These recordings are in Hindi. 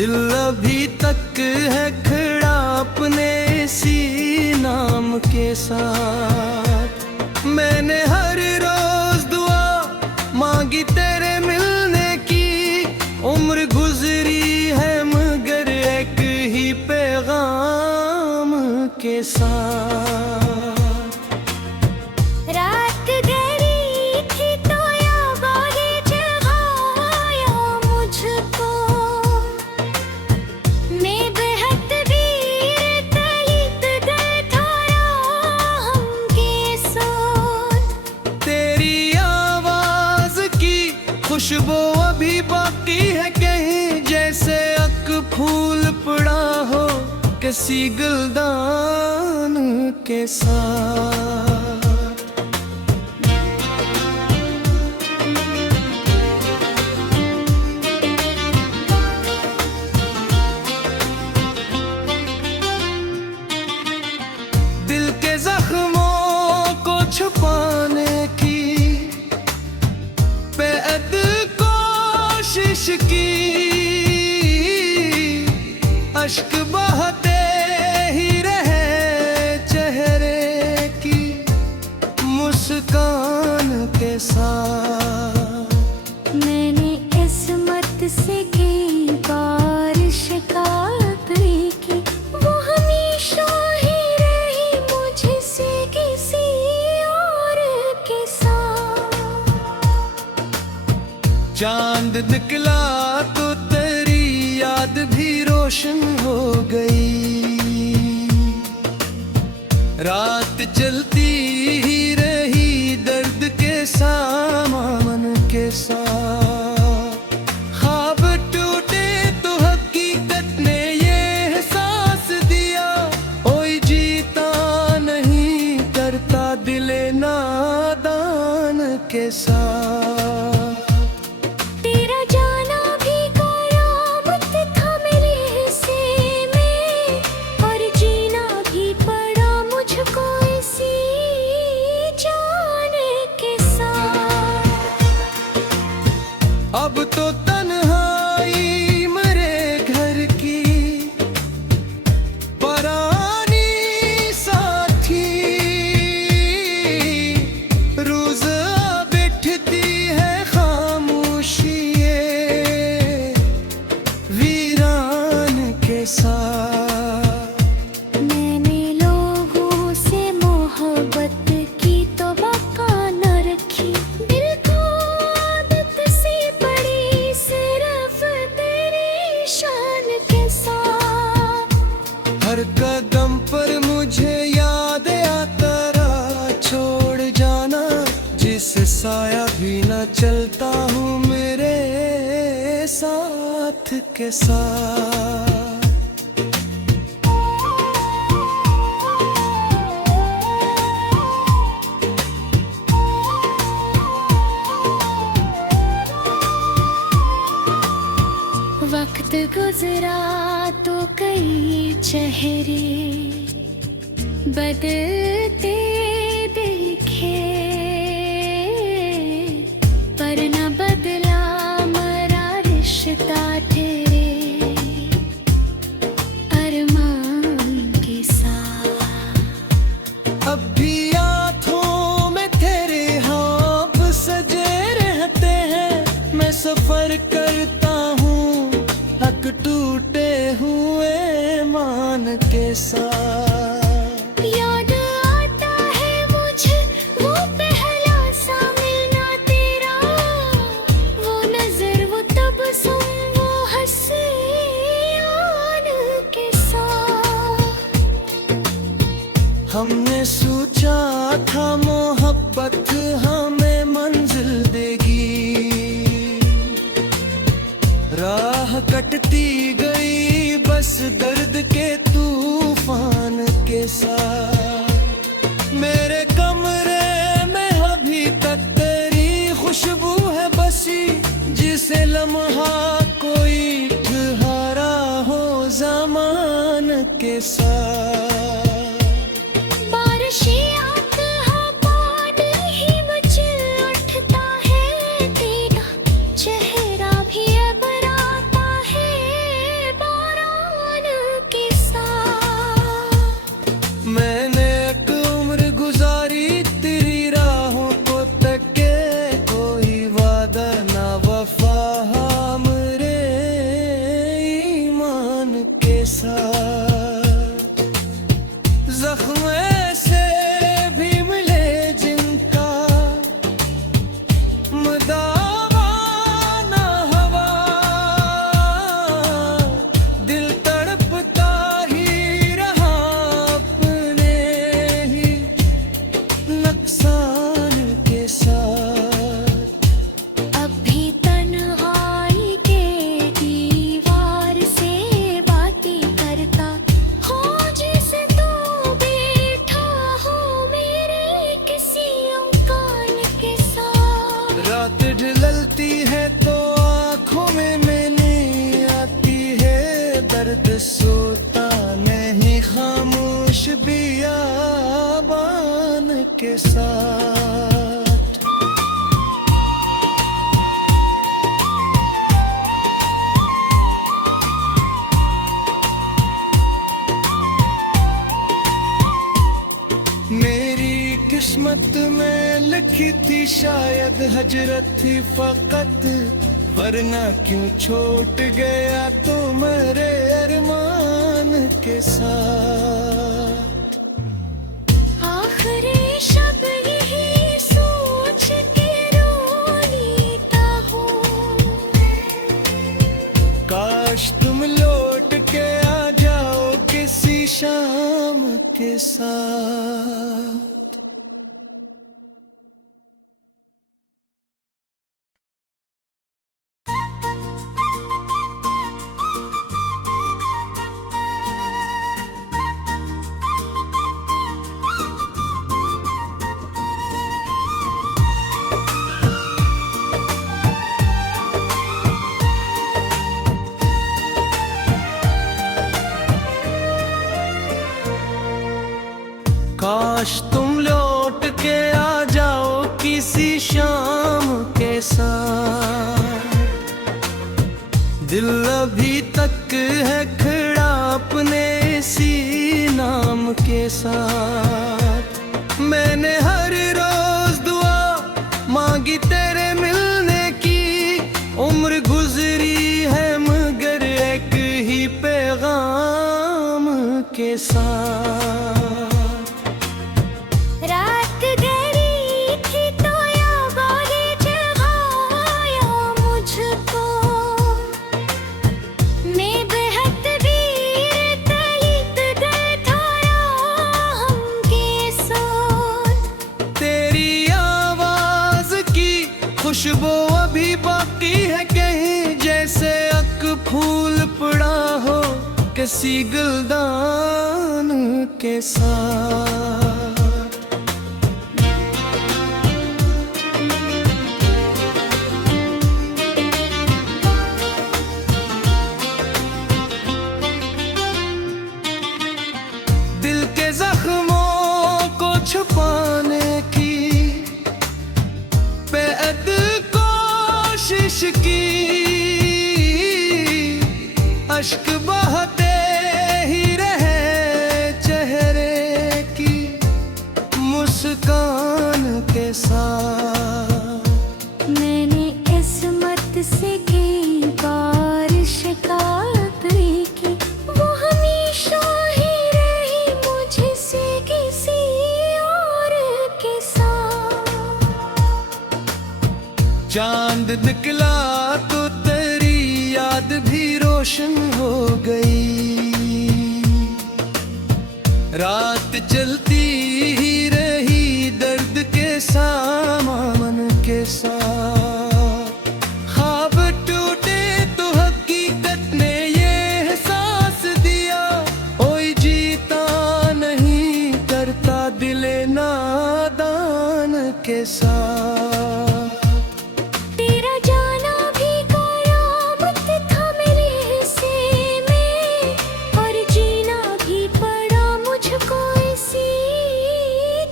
दिल अभी तक है खड़ा अपने इसी नाम के साथ। मैंने हर रोज दुआ मांगी तेरे मिलने की, उम्र गुजरी है मगर एक ही पैगाम के साथ। खुशबू अभी बाकी है कहीं, जैसे अक फूल पड़ा हो किसी गुलदान के साथ। दिल के जख्मों को छुपाने की कोशिश की, अश्क बहते ही रहे चेहरे की मुस्कान के साथ। मैंने इस्मत से कई बार शिकायत की, वो हमेशा ही रही मुझसे किसी और के साथ। चांद निकला तो तेरी याद भी रोशन हो गई, रात चलती ही रही दर्द के सामान के साथ। ख्वाब टूटे तो हकीकत ने ये एहसास दिया, कोई जीता नहीं करता दिले नादान के साथ। अब तो तन्हाई मरे घर की परानी साथी, रोज बैठती है खामोशी वीरान के साथ। मैंने लोगों से मोहब्बत की तो बका न रखी, दिल को आदत से पड़ी सिर्फ तेरी शान के साथ। हर कदम पर मुझे याद आता रहा छोड़ जाना, जिस साया भी न चलता हूँ मेरे साथ के साथ। वक्त गुजरा तो कई चेहरे बदलते देखे, पर न बदला मरा रिश्ता तेरे अरमान के साथ। अब भी आँखों में तेरे ख्वाब सजे रहते हैं, मैं सफर करता हूँ हक टूटे हुए मान के साथ। याद आता है मुझे वो पहला सा मिलना तेरा, वो नजर वो तबस्सुम वो हंसियान के साथ। हमने सोचा था मोहब्बत हमें मंजिल देगी, राह कटती गई बस दर्द के तूफान के साथ। मेरे कमरे में अभी तक तेरी खुशबू है बसी, जिसे लम्हा कोई ठहरा हो ज़मान के साथ। बारिशें आते हैं पानी ही मचल उठता है, तेरा चेहरा भी अब आता है के साथ। मेरी किस्मत में लिखी थी शायद हजरत थी फकत, वरना क्यों छूट गया तो मेरे अरमान के साथ। आखिरी शब यही सोच के रो लेता हूँ, काश तुम लौट के आ जाओ किसी शाम के साथ। काश तुम लौट के आ जाओ किसी शाम के साथ। दिल अभी तक है खड़ा अपने इसी नाम के साथ। मैंने हर रोज दुआ मांगी तेरे मिलने की, उम्र गुजरी है मगर एक ही पैगाम के साथ। रात गहरी थी तो याद आए जगाया मुझको, मैं बेहद वीर तईत गए था हम के साथ। तेरी आवाज की खुशबू अभी बाकी है कहीं, जैसे अक फूल पड़ा हो किसी गुलदान के साथ। दिल के जख्मों को छुपाने की बेअद कोशिश की, अश्क बहते ही रहे चेहरे की मुस्कान के साथ। मैंने किस्मत से कई बार शिकायत की, वो हमेशा ही रही मुझसे किसी और के साथ। चांद निकला तो तेरी याद भी रोशन हो गई, रात चलती ही रही दर्द के सामान के साथ। ख्वाब टूटे तो हकीकत ने ये एहसास दिया, कोई जीता नहीं करता दिले नादान के साथ। तेरा जाना भी कयामत था मेरे हिस्से में, और जीना भी पड़ा मुझको इसी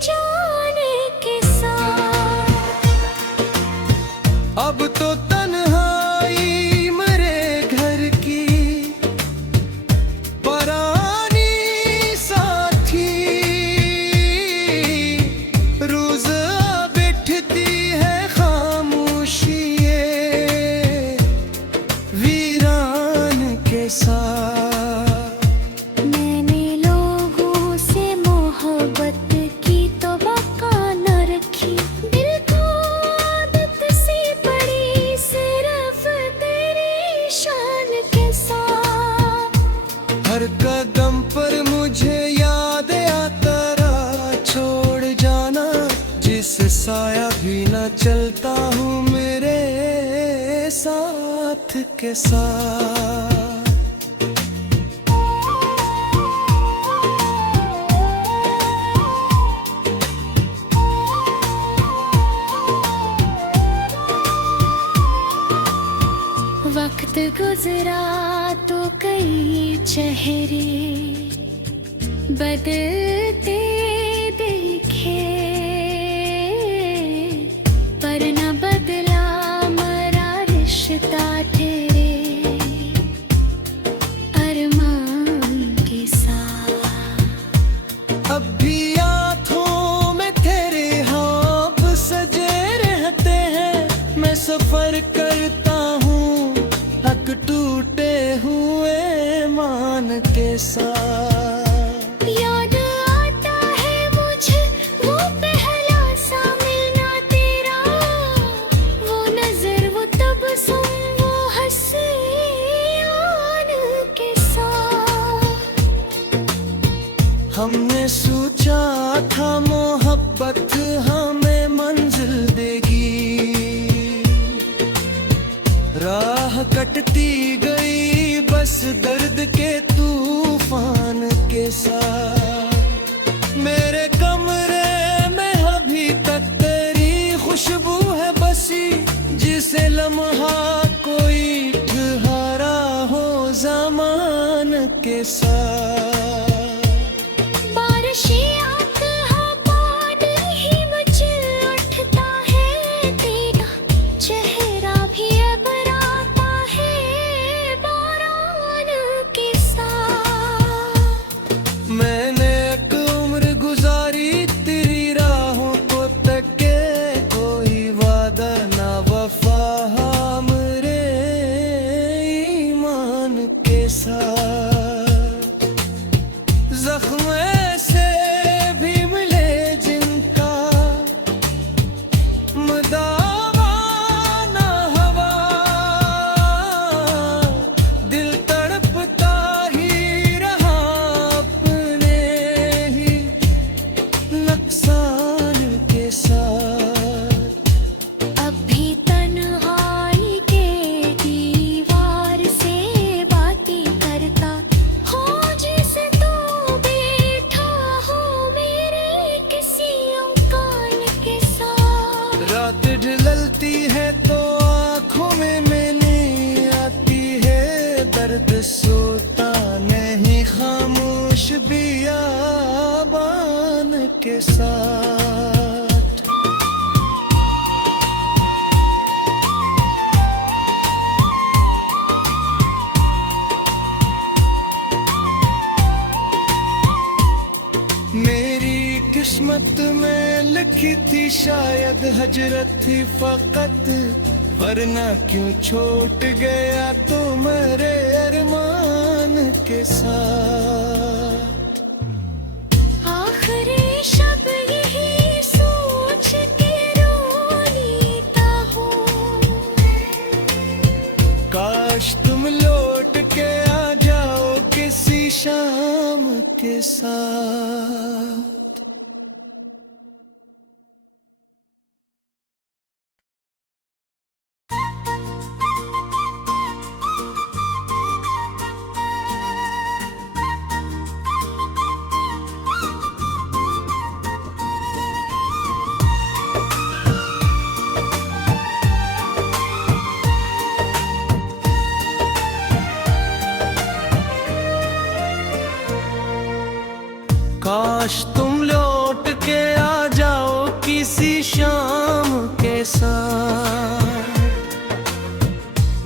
जान के साथ। अब तो तन्हाई मरे घर की परानी साथी, रोज बैठती है खामोशी ये वीरान के साथ। मैंने लोगों से मोहब्बत की तो बका न रखी, दिल को आदत सी पड़ी सिर्फ तेरी शान के साथ। हर कदम पर मुझे याद आता रहा छोड़ जाना, जिस साया भी न चलता हूँ मेरे साथ के साथ। वक्त गुजरा तो कई चेहरे बदलते देखे, रिश्ता तेरे अरमान के साथ। अब भी आँखों में तेरे ख्वाब सजे रहते हैं। मैं सफर करता हूँ हक टूटे हुए मान के साथ। याद आता है मुझे वो पहला सा मिलना तेरा, वो नजर वो तबस्सुम वो हंसियान के साथ। हमने सोचा था मोहब्बत हमें मंजिल देगी, राह कटती गई बस दर्द के तूफान के साथ। मेरे कमरे में अभी तक तेरी खुशबू है बसी, जिसे लम्हा कोई ठहरा हो ज़मान के साथ। मैंने एक उम्र गुजारी तेरी राहों को तके, कोई वादा ना वफा हमरे ईमान के साथ। जख्म ऐसे भी मिले जिनका मदावा ना हवा, दिल तड़पता ही रहा अपने ही नुकसान के साथ। अब भी तन्हाई के दीवार से बातें करता हो, जिसे तू बैठा हो मेरे किसी अंकाल के साथ। रात ढलती है तो आँखों में मैंने आती है दर्द, सोता नहीं खामोश बियाबान के साथ। मेरी किस्मत में लिखी थी शायद हजरत थी फकत, वरना क्यों छोट गया तो मेरे अरमान के साथ। आखिरी शब यही सोच के रो लेता हूँ, काश तुम लौट के आ जाओ किसी शाम के साथ। काश तुम लौट के आ जाओ किसी शाम के साथ।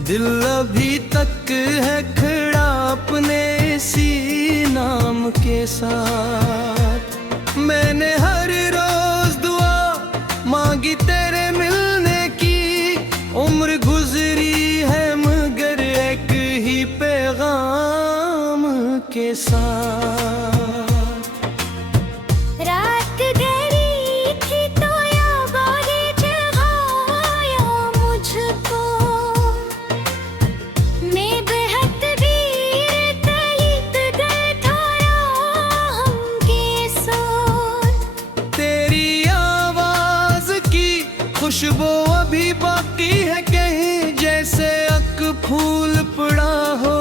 दिल अभी तक है खड़ा अपने इसी नाम के साथ। मैंने हर रोज दुआ मांगी तेरे मिलने की, उम्र गुजरी है मगर एक ही पैगाम के साथ। रात गहरी थी तो याद जगाया मुझको, मैं बेहद वीर तलित गए थारा हम के साथ। तेरी आवाज की खुशबू अभी बाकी है कहीं, जैसे अक फूल पड़ा हो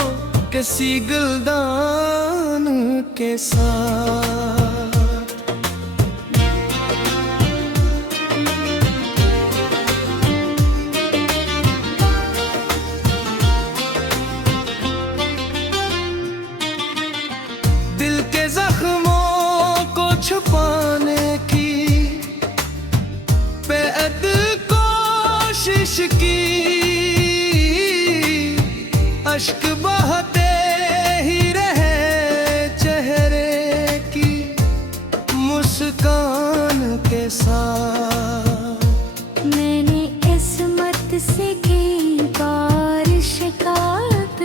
किसी गुलदान के साथ। दिल के जख्मों को छुपाने की बेअद कोशिश की, अश्क बहते ही रहे चेहरे की मुस्कान के साथ। मैंने किस्मत से कई बार शिकायत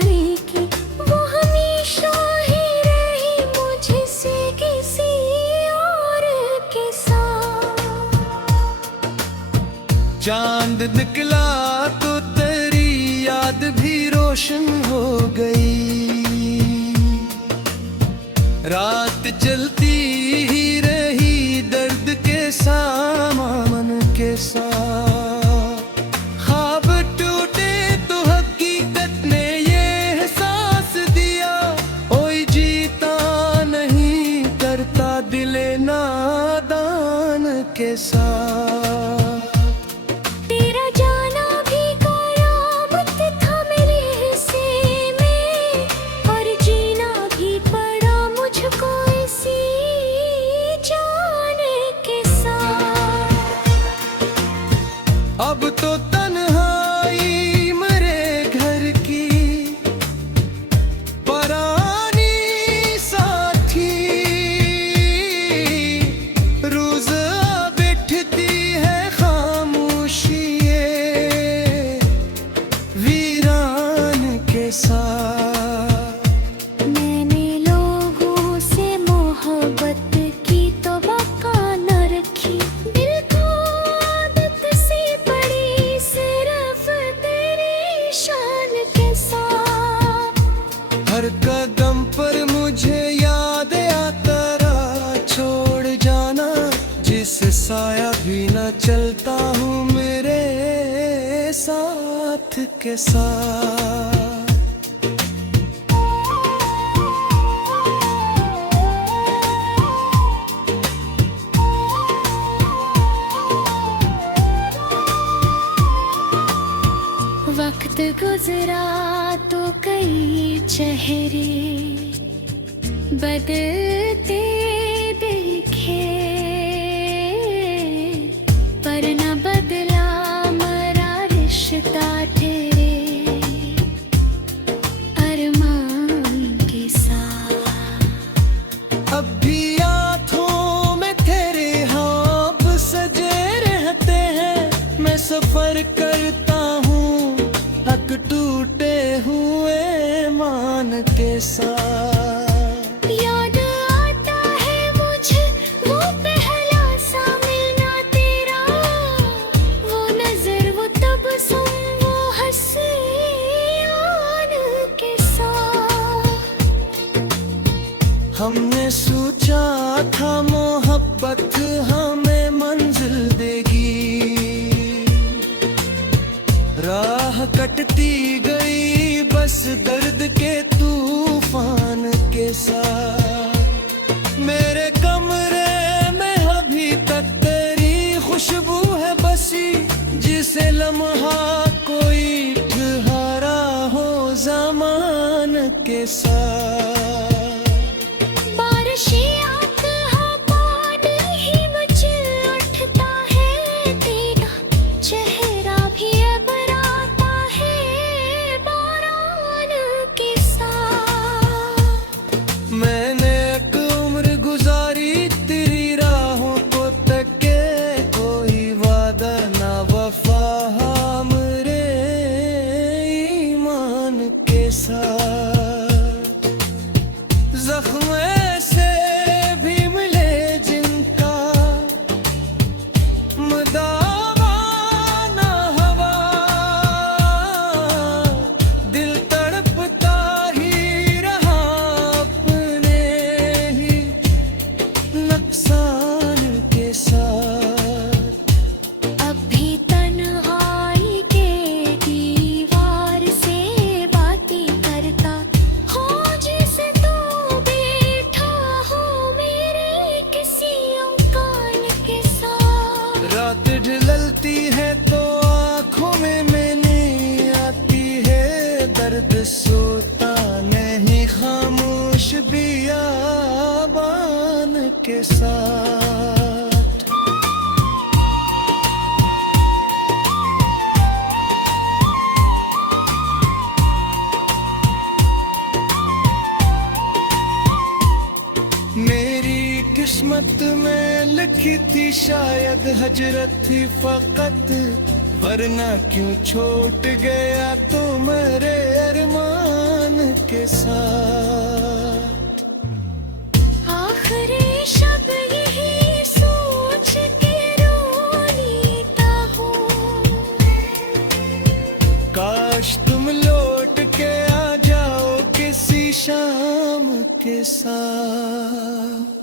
की, वो हमेशा ही रही मुझसे किसी और के साथ। चांद निकला तो तेरी याद भी रोशन हो गई, रात चलती ही रही दर्द के सामान के साथ। ख्वाब टूटे तो हकीकत ने ये एहसास दिया, कोई जीता नहीं करता दिले नादान के साथ। तेरा जाना भी करामत था मेरे हिस्से में, और जीना भी पड़ा मुझको इसी जान के साथ। अब तो तन्हाई मेरे घर की परानी साथी, रोज बैठती है खामोशी ये वीरान के साथ। मैंने लोगों से मोहब्बत की तो बका न रखी, दिल को आदत सी पड़ी सिर्फ तेरी शान के साथ। हर कदम पर मुझे याद आता रहा छोड़ जाना, जिस साया भी न चलता हूँ मेरे साथ के साथ। वक्त गुजरा तो कई चेहरे बदलते देखे, पर न बदला मरा रिश्ता तेरे अरमान के साथ। अब भी आँखों में तेरे ख्वाब सजे रहते हैं, मैं सफर करता हूँ हक टूटे हुए मान के साथ। याद आता है मुझे वो पहला सा मिलना तेरा, वो नजर वो तबस्सुम वो हंसियान के साथ। हमने सोचा था मोहब्बत हमें मंजिल देगी, राह कटती गई बस दर्द के तूफान के साथ। मेरे कमरे में अभी तक तेरी खुशबू है बसी, जिसे लम्हा कोई ठहरा हो ज़मान के साथ। बारिशें आते हैं पानी ही मचल उठता है, तेरा चेहरा भी अब आता है बारान के साथ। मैंने एक उम्र गुजारी तेरी राहों को तके, कोई वादा ना वफा हमरे ईमान के साथ। जख्म से भी मिले जिनका मुदावा ना हवा, दिल तड़पता ही रहा अपने ही नुकसान के साथ। अब भी तन्हाई के दीवार से बातें करता हो, जैसे तू बैठा हो मेरे किसी अंकान के साथ। रात ढलती है तो आँखों में मैंने आती है दर्द, सोता नहीं खामोश बियाबान के साथ। किस्मत में लिखी थी शायद हजरत थी फकत, वरना क्यों छूट गया तो मेरे अरमान के साथ। आखिरी शब यही सोच के रो लेता हूँ, काश तुम लौट के आ जाओ किसी शाम के साथ।